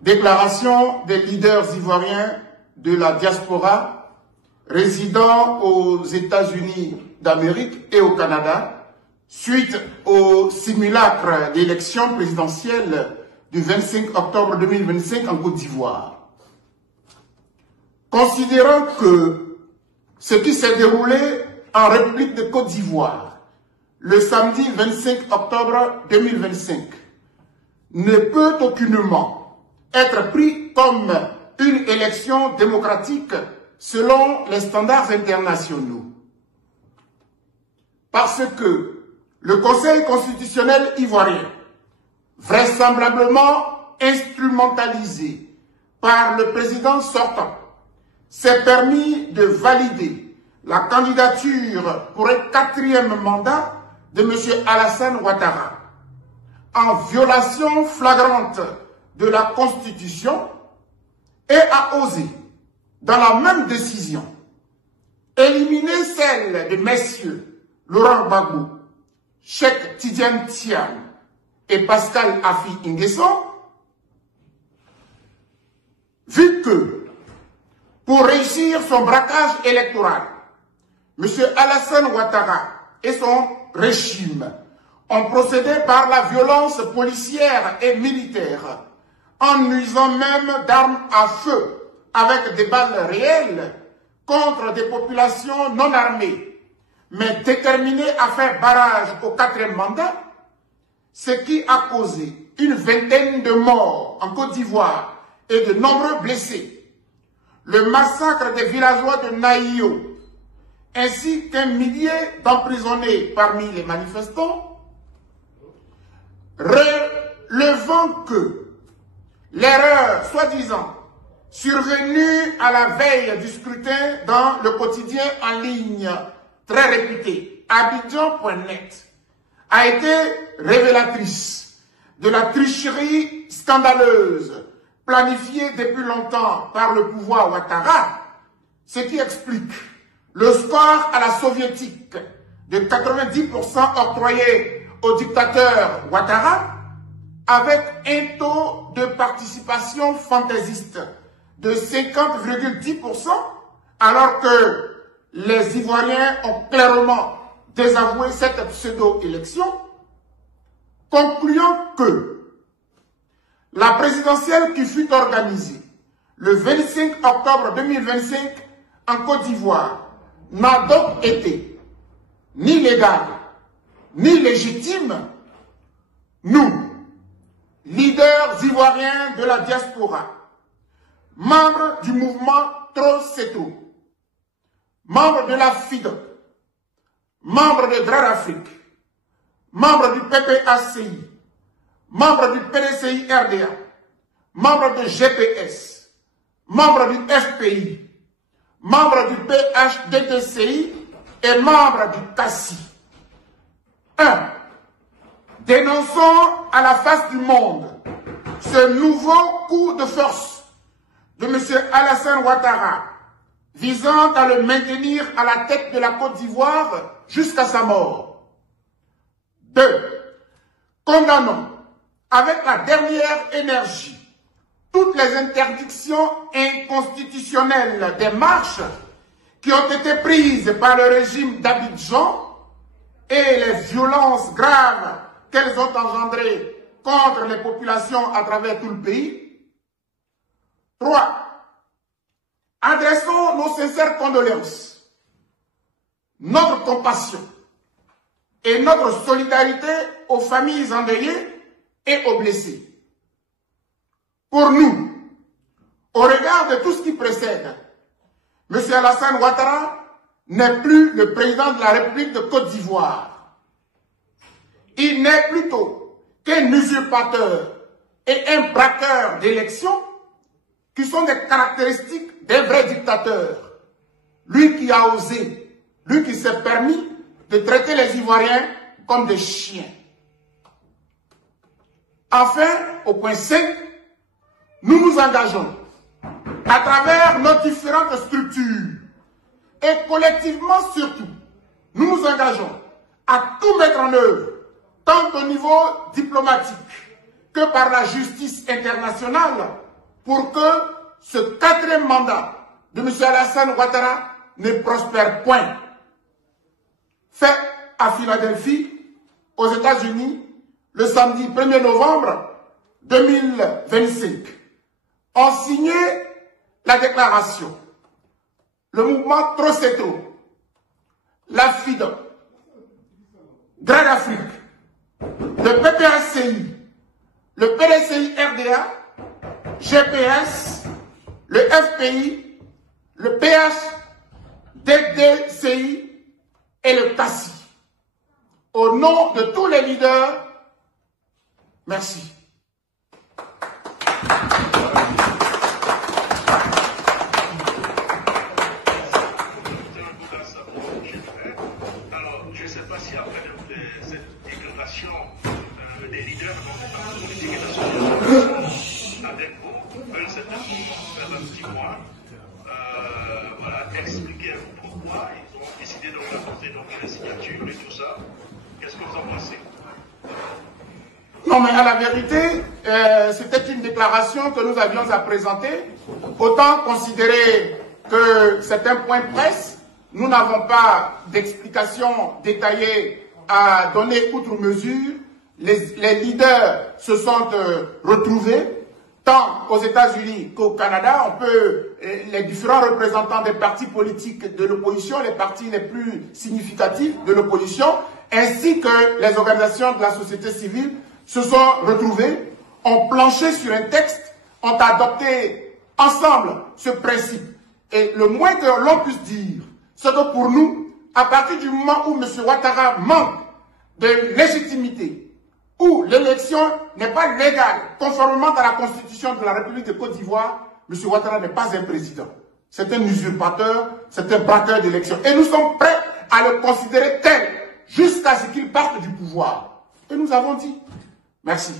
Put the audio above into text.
Déclaration des leaders ivoiriens de la diaspora résidant aux États-Unis d'Amérique et au Canada suite au simulacre d'élection présidentielle du 25 octobre 2025 en Côte d'Ivoire. Considérant que ce qui s'est déroulé en République de Côte d'Ivoire le samedi 25 octobre 2025 ne peut aucunement être pris comme une élection démocratique selon les standards internationaux. Parce que le Conseil constitutionnel ivoirien, vraisemblablement instrumentalisé par le président sortant, s'est permis de valider la candidature pour un 4e mandat de M. Alassane Ouattara, en violation flagrante de la Constitution, et a osé, dans la même décision, éliminer celle de messieurs Laurent Gbagbo, Cheikh Tidiane Tiam et Pascal Affi N'Guessan, vu que, pour réussir son braquage électoral, M. Alassane Ouattara et son régime ont procédé par la violence policière et militaire, en usant même d'armes à feu avec des balles réelles contre des populations non armées, mais déterminées à faire barrage au 4e mandat, ce qui a causé une vingtaine de morts en Côte d'Ivoire et de nombreux blessés, le massacre des villageois de Naïo, ainsi qu'un millier d'emprisonnés parmi les manifestants, relevant que l'erreur, soi-disant, survenue à la veille du scrutin dans le quotidien en ligne très réputé, Abidjan.net, a été révélatrice de la tricherie scandaleuse planifiée depuis longtemps par le pouvoir Ouattara, ce qui explique le score à la soviétique de 90% octroyé au dictateur Ouattara, avec un taux de participation fantaisiste de 50,10%, alors que les Ivoiriens ont clairement désavoué cette pseudo-élection, concluant que la présidentielle qui fut organisée le 25 octobre 2025 en Côte d'Ivoire n'a donc été ni légale, ni légitime. Nous, leaders ivoiriens de la diaspora, membres du mouvement Troseto, membres de la FIDO, membres de Grand Afrique, membres du PPACI, membres du PDCI RDA, membres de GPS, membres du FPI, membres du PHDTCI et membres du CACI. 1. Dénonçons à la face du monde ce nouveau coup de force de M. Alassane Ouattara visant à le maintenir à la tête de la Côte d'Ivoire jusqu'à sa mort. 2. Condamnons avec la dernière énergie toutes les interdictions inconstitutionnelles des marches qui ont été prises par le régime d'Abidjan et les violences graves qu'elles ont engendrées contre les populations à travers tout le pays. 3. Adressons nos sincères condoléances, notre compassion et notre solidarité aux familles endeuillées et aux blessés. Pour nous, au regard de tout ce qui précède, M. Alassane Ouattara n'est plus le président de la République de Côte d'Ivoire. Il n'est plutôt qu'un usurpateur et un braqueur d'élections qui sont des caractéristiques d'un vrai dictateur. Lui qui a osé, lui qui s'est permis de traiter les Ivoiriens comme des chiens. Enfin, au point 5, nous nous engageons à travers nos différentes structures et collectivement surtout, nous nous engageons à tout mettre en œuvre, tant au niveau diplomatique que par la justice internationale, pour que ce 4e mandat de M. Alassane Ouattara ne prospère point. Fait à Philadelphie, aux États-Unis, le samedi 1er novembre 2025, ont signé la déclaration. Le mouvement Trop c'est trop, la FIDE, Grande Afrique, le PPACI, le PDCI RDA, GPS, le FPI, le PHDDCI et le CACI. Au nom de tous les leaders, merci. Alors, je ne sais pas si après cette déclaration, les leaders politiques et nationaux avec vous veulent certainement faire un petit point, voilà, expliquer pourquoi ils ont décidé de rapporter donc les signatures et tout ça. Qu'est-ce que vous en pensez? Non, mais à la vérité, c'était une déclaration que nous avions à présenter. Autant considérer que c'est un point de presse, nous n'avons pas d'explication détaillée à donner outre mesure. Les leaders se sont retrouvés, tant aux États-Unis qu'au Canada. Les différents représentants des partis politiques de l'opposition, les partis les plus significatifs de l'opposition, ainsi que les organisations de la société civile, se sont retrouvés, ont planché sur un texte, ont adopté ensemble ce principe. Et le moins que l'on puisse dire, c'est que pour nous, à partir du moment où M. Ouattara manque de légitimité, où l'élection n'est pas légale, conformément à la Constitution de la République de Côte d'Ivoire, M. Ouattara n'est pas un président. C'est un usurpateur, c'est un braqueur d'élection. Et nous sommes prêts à le considérer tel, jusqu'à ce qu'il parte du pouvoir. Et nous avons dit, merci.